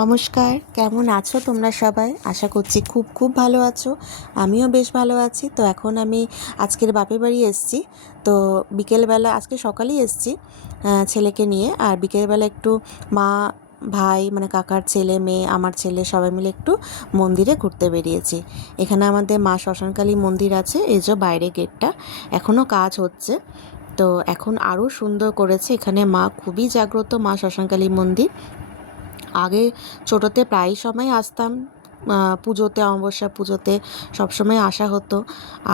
নমস্কার, কেমন আছো তোমরা সবাই? আশা করছি খুব খুব ভালো আছো। আমিও বেশ ভালো আছি। তো এখন আমি আজকের বাপের বাড়ি এসেছি। তো বিকেলবেলা আজকে সকালেই এসেছি ছেলেকে নিয়ে। আর বিকেলবেলা একটু মা, ভাই মানে কাকার ছেলে, মেয়ে, আমার ছেলে সবাই মিলে একটু মন্দিরে ঘুরতে বেরিয়েছি। এখানে আমাদের মা শ্মশানকালী মন্দির আছে, এই যে বাইরে গেটটা। এখনও কাজ হচ্ছে। তো এখন আরও সুন্দর করেছে। এখানে মা খুবই জাগ্রত, মা শ্মশানকালী মন্দির। আগে ছোটোতে প্রায় সময় আসতাম, পুজোতে, অমাবস্যা পুজোতে সবসময় আসা হতো।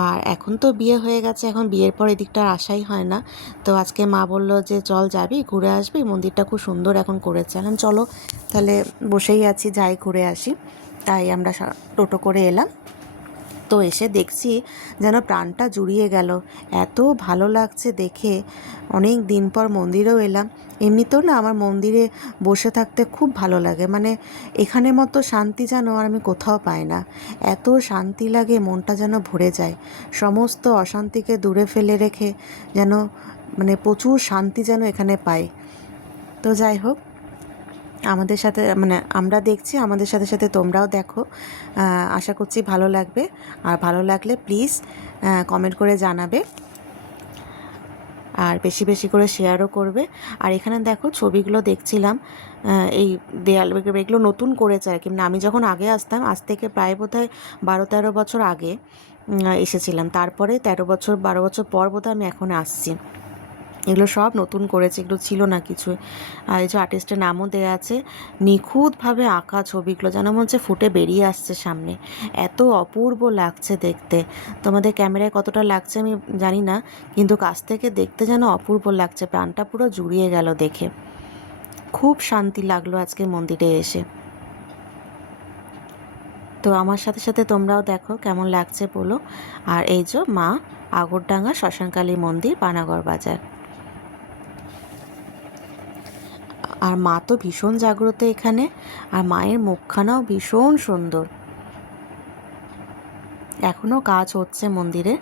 আর এখন তো বিয়ে হয়ে গেছে, এখন বিয়ের পর এদিকটা আর আসাই হয় না। তো আজকে মা বলল যে চল যাবি, ঘুরে আসবি, মন্দিরটা খুব সুন্দর এখন করেছে। এখন চলো তাহলে, বসেই আছি, যাই ঘুরে আসি। তাই আমরা টোটো করে এলাম। তো এসে দেখছি যেন প্রাণটা জুড়িয়ে গেল, এত ভালো লাগছে দেখে। অনেক দিন পর মন্দিরেও এলাম। এমনিতেও না আমার মন্দিরে বসে থাকতে খুব ভালো লাগে, মানে এখানের মতো শান্তি যেন আর আমি কোথাও পাই না। এত শান্তি লাগে, মনটা যেন ভরে যায়। সমস্ত অশান্তিকে দূরে ফেলে রেখে যেন মানে প্রচুর শান্তি যেন এখানে পাই। তো যাই হোক, আমাদের সাথে মানে আমরা দেখছি, আমাদের সাথে সাথে তোমরাও দেখো। আশা করছি ভালো লাগবে। আর ভালো লাগলে প্লিজ কমেন্ট করে জানাবে, আর বেশি বেশি করে শেয়ারও করবে। আর এখানে দেখো ছবিগুলো দেখছিলাম, এই দেয়াল এগুলো নতুন করেছে আর কি। মানে আমি যখন আগে আসতাম, আজ থেকে প্রায় বোধহয় 12-13 বছর আগে এসেছিলাম। তারপরে 13 বছর 12 বছর পর বোধহয় আমি এখন আসছি। এগুলো সব নতুন করেছে, এগুলো ছিল না কিছু। আর এই যে আর্টিস্টের নামও দেওয়া আছে। নিখুঁতভাবে আঁকা ছবিগুলো যেন মনে হচ্ছে ফুটে বেরিয়ে আসছে সামনে। এত অপূর্ব লাগছে দেখতে। তোমাদের ক্যামেরায় কতটা লাগছে আমি জানি না, কিন্তু কাছ থেকে দেখতে যেন অপূর্ব লাগছে। প্রাণটা পুরো জুড়িয়ে গেল দেখে। খুব শান্তি লাগলো আজকে মন্দিরে এসে। তো আমার সাথে সাথে তোমরাও দেখো কেমন লাগছে বলো। আর এই যে মা আগরডাঙ্গা শ্মশানকালী মন্দির, পানাগড় বাজার। আর মা তো ভীষণ জাগ্রত এখানে। আর মায়ের মুখখানাও ভীষণ সুন্দর। এখনও কাজ হচ্ছে মন্দিরে।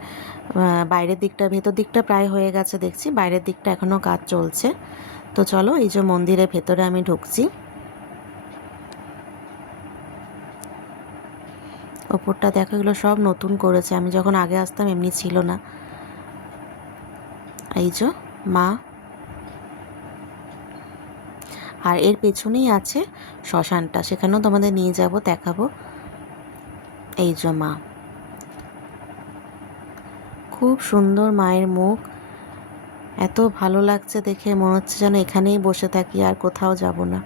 বাইরের দিকটা, ভেতর দিকটা প্রায় হয়ে গেছে দেখছি, বাইরের দিকটা এখনও কাজ চলছে। তো চলো, এই যে মন্দিরের ভেতরে আমি ঢুকছি। ওপরটা দেখো, এগুলো সব নতুন করেছে, আমি যখন আগে আসতাম এমনি ছিল না। এই যে মা, আর এর পেছনেই আছে শ্মশানটা, সেখানেও তোমাদের নিয়ে যাব, দেখাবো। এই যে মা, খুব সুন্দর মায়ের মুখ। এত ভালো লাগছে দেখে, মনে হচ্ছে যেন এখানেই বসে থাকি, আর কোথাও যাব না।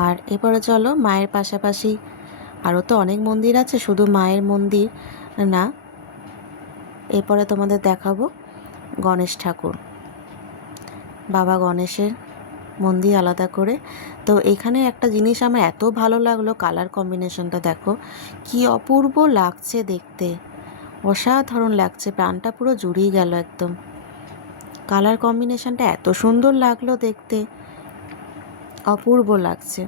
আর এবারে চলো, মায়ের পাশাপাশি আরও তো অনেক মন্দির আছে, শুধু মায়ের মন্দির না। এরপরে তোমাদের দেখাবো গণেশ ঠাকুর, বাবা গণেশের মন্দির আলাদা করে। তো এখানে একটা জিনিস আমার এত ভালো লাগলো, কালার কম্বিনেশনটা দেখো কি অপূর্ব লাগছে দেখতে, অসাধারণ লাগছে। প্রাণটা পুরো জুড়িয়ে গেল একদম। কালার কম্বিনেশনটা এত সুন্দর লাগলো দেখতে, অপূর্ব লাগছে।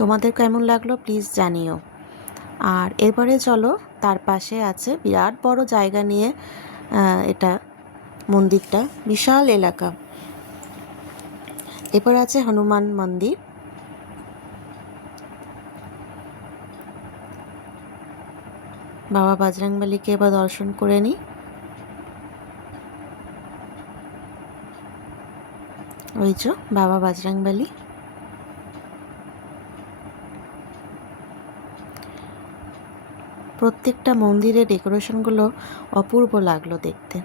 তোমাদের কেমন লাগলো প্লিজ জানিও। আর এরপরে চলো, তার পাশে আছে বিরাট বড় জায়গা নিয়ে এটা মন্দিরটা, বিশাল এলাকা। এরপর আছে হনুমান মন্দির। বাবা বজরংবলীকে এবার দর্শন করে নিই। ওই যে বাবা বজরংবলী। প্রত্যেকটা মন্দিরের ডেকোরেশনগুলো অপূর্ব লাগলো দেখতে।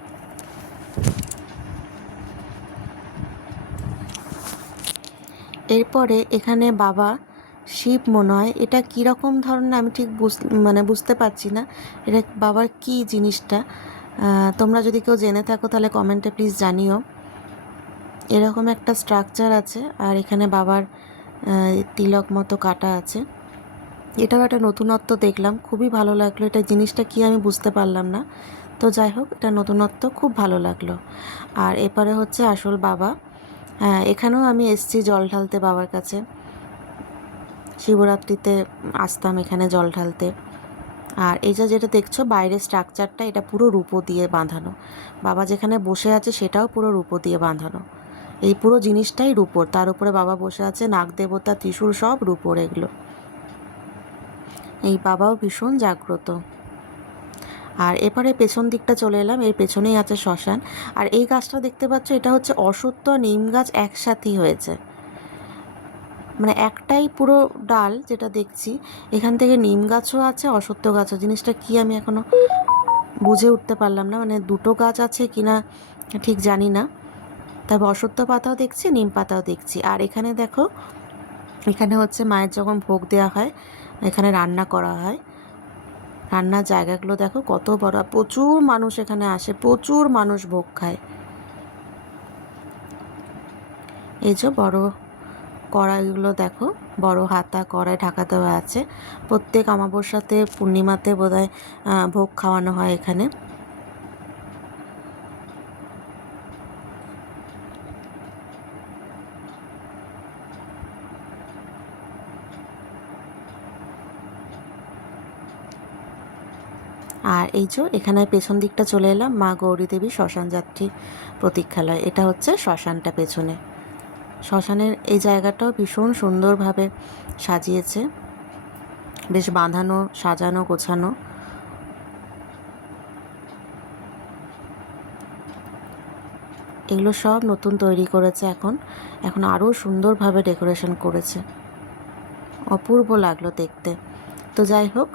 এরপরে এখানে বাবা শিব মনে হয়, এটা কীরকম ধরনের আমি ঠিক বুঝতে পারছি না এটা বাবার কি জিনিসটা। তোমরা যদি কেউ জেনে থাকো তাহলে কমেন্টে প্লিজ জানিও। এরকম একটা স্ট্রাকচার আছে, আর এখানে বাবার তিলক মতো কাটা আছে। এটাও একটা নতুনত্ব দেখলাম, খুবই ভালো লাগলো। এটা জিনিসটা কি আমি বুঝতে পারলাম না। তো যাই হোক, এটা নতুনত্ব, খুব ভালো লাগলো। আর এপারে হচ্ছে আসল বাবা। হ্যাঁ, এখানেও আমি এসেছি জল ঢালতে বাবার কাছে। শিবরাত্রিতে আসতাম এখানে জল ঢালতে। আর এই যেটা দেখছো বাইরের স্ট্রাকচারটা, এটা পুরো রূপো দিয়ে বাঁধানো। বাবা যেখানে বসে আছে সেটাও পুরো রূপো দিয়ে বাঁধানো। এই পুরো জিনিসটাই রূপোর, তার উপরে বাবা বসে আছে, নাগ দেবতা, ত্রিশূল সব রূপোর এগুলো। এই বাবাও ভীষণ জাগ্রত। আর এবারে পেছন দিকটা চলে এলাম, এর পেছনেই আছে শ্মশান। আর এই গাছটা দেখতে পাচ্ছ, এটা হচ্ছে অশ্বত্থ আর নিম গাছ একসাথেই হয়েছে, মানে একটাই পুরো ডাল যেটা দেখছি। এখান থেকে নিম গাছও আছে, অশ্বত্থ গাছও। জিনিসটা কি আমি এখনো বুঝে উঠতে পারলাম না, মানে দুটো গাছ আছে কিনা ঠিক জানি না। তবে অশ্বত্থ পাতাও দেখছি, নিম পাতাও দেখছি। আর এখানে দেখো, এখানে হচ্ছে মায়ের যখন ভোগ দেওয়া হয়, এখানে রান্না করা হয়। রান্নার জায়গাগুলো দেখো কত বড়, প্রচুর মানুষ এখানে আসে, প্রচুর মানুষ ভোগ খায়। এই যে বড় কড়াইগুলো দেখো, বড় হাতা কড়াই ঢাকা দেওয়া আছে। প্রত্যেক অমাবস্যাতে, পূর্ণিমাতে বোধহয় ভোগ খাওয়ানো হয় এখানে। আর এই যে এখানে পেছন দিকটা চলে এলাম, মা গৌরী দেবী শ্মশান যাত্রী প্রতীক্ষালয়। এটা হচ্ছে শ্মশানটা পেছনে। শ্মশানের এই জায়গাটাও ভীষণ সুন্দরভাবে সাজিয়েছে, বেশ বাঁধানো, সাজানো, গোছানো। এগুলো সব নতুন তৈরি করেছে এখন, এখন আরও সুন্দরভাবে ডেকোরেশন করেছে, অপূর্ব লাগলো দেখতে। তো যাই হোক,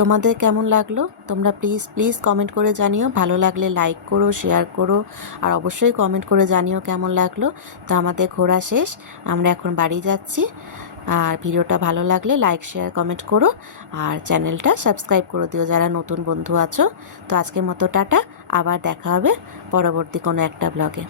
তোমাদের কেমন লাগলো তোমরা প্লিজ প্লিজ কমেন্ট করে জানিও। ভালো লাগলে লাইক করো, শেয়ার করো, আর অবশ্যই কমেন্ট করে জানিও কেমন লাগলো। তো আমাদের ঘোরা শেষ, আমরা এখন বাড়ি যাচ্ছি। আর ভিডিওটা ভালো লাগলে লাইক, শেয়ার, কমেন্ট করো, আর চ্যানেলটা সাবস্ক্রাইব করে দিও যারা নতুন বন্ধু আছো। তো আজকের মতো টাটা, আবার দেখা হবে পরবর্তী কোনো একটা ব্লগে।